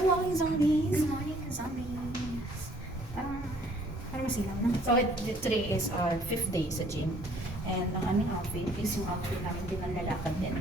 Good morning, zombies. Good morning, zombies. Parang masilaw na. So, today is our 5th day sa gym. And ang aming outfit is yung outfit namin din ng lalakad din.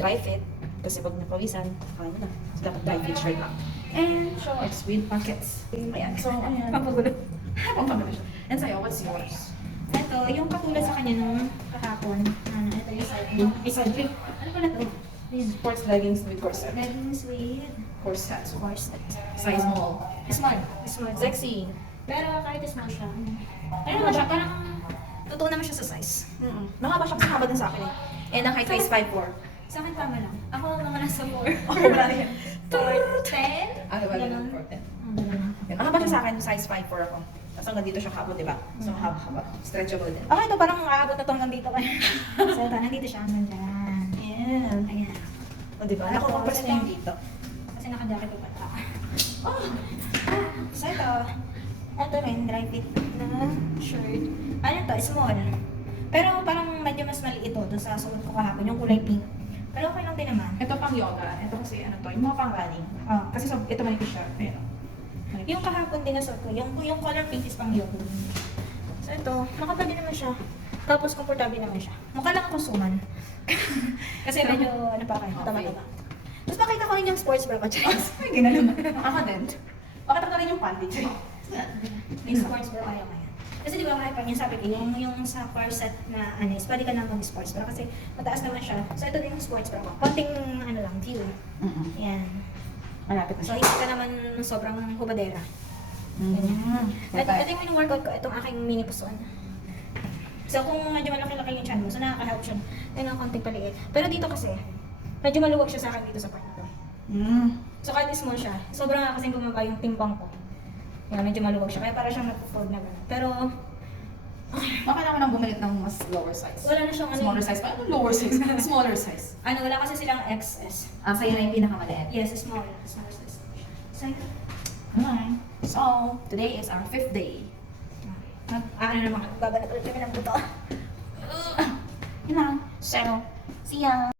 Dry fit. Kasi pag napawisan, kaya na. So, dapat dry fit shirt lang. And shorts with pockets. Ayan. So, ayan. Pampagulo. Pampagulo siya. And sa'yo, what's yours? Ito, yung katulad sa kanya nung kahapon. Ito yung side. Side clip. Ano pala to? Ayan. Sports leggings with corset. Leggings with Corset. corset. Size small. Small. Small. Sexy. Pero kahit small siya. Ano naman siya? Parang totoo naman siya sa size. Mahaba siya kasi haba din sa akin eh. And ang height ko is 5'4". Sa akin tama lang. Ako mga nasa 4. Wala na yan. 10. Wala na Ganun. 4'10". Ganun. Yan. Mahaba siya sa akin, size 5'4" ako. Tapos hanggang dito siya kapon, di ba? So, haba. Stretchable din. Okay, ito parang aabot na ito hanggang dito. So, ito, nandito siya hanggang dyan. Yan. Ayan. O, di ba? Nakukompress na yung dito. Kasi naka-jacket ko pa. Oh! So, ito rin, dry fit na shirt. Ano to? Small. Pero parang medyo mas maliit ito doon sa suot ko kahapon, yung kulay pink. Pero okay lang din naman. Ito pang yoga. Ito kasi ano to, yung mga pang running. Kasi ito manipis siya. Ayan. Yung kahapon din na suot ko, yung color pink is pang yoga. So ito, makapal naman siya. Tapos komportable naman siya. Mukha lang akong suman. Kasi medyo ano pa kayo, tama-tama. Tapos makita ko rin yung sports bra ko, Charles. Ay, gano'n naman. Ako din. Bakit ako rin yung panty? May sports bra kaya ngayon. Kasi di ba kahit pag sabi ko, yung sa corset na ano, pwede ka na mag-sports bra kasi mataas naman siya. So ito din yung sports bra ko. Konting ano lang, view. Yan. Malapit na So siya. hindi ka naman sobrang hubadera. Ito yung mini-workout ko, itong aking mini puson. So kung medyo malaki-laki yung chan mo, so nakaka-help siya. Ayun ang konting paliit. Pero dito kasi, medyo maluwag siya sa akin dito sa part ito. So kahit small siya, sobrang nga kasing bumaba yung timbang ko. Yan, medyo maluwag siya. Kaya para siyang nagpo-fold na gano'n. Pero, Baka naman ang bumalik ng mas lower size. wala na siyang ano. Smaller size. Paano lower size? Smaller size. Ano, wala kasi silang XS. Sa'yo na yung pinakamaliit. Yes, small. Small size. So, Okay. So, today is our 5th day. ano naman, babanat ulit kami ng buto. Yun lang. So, see ya!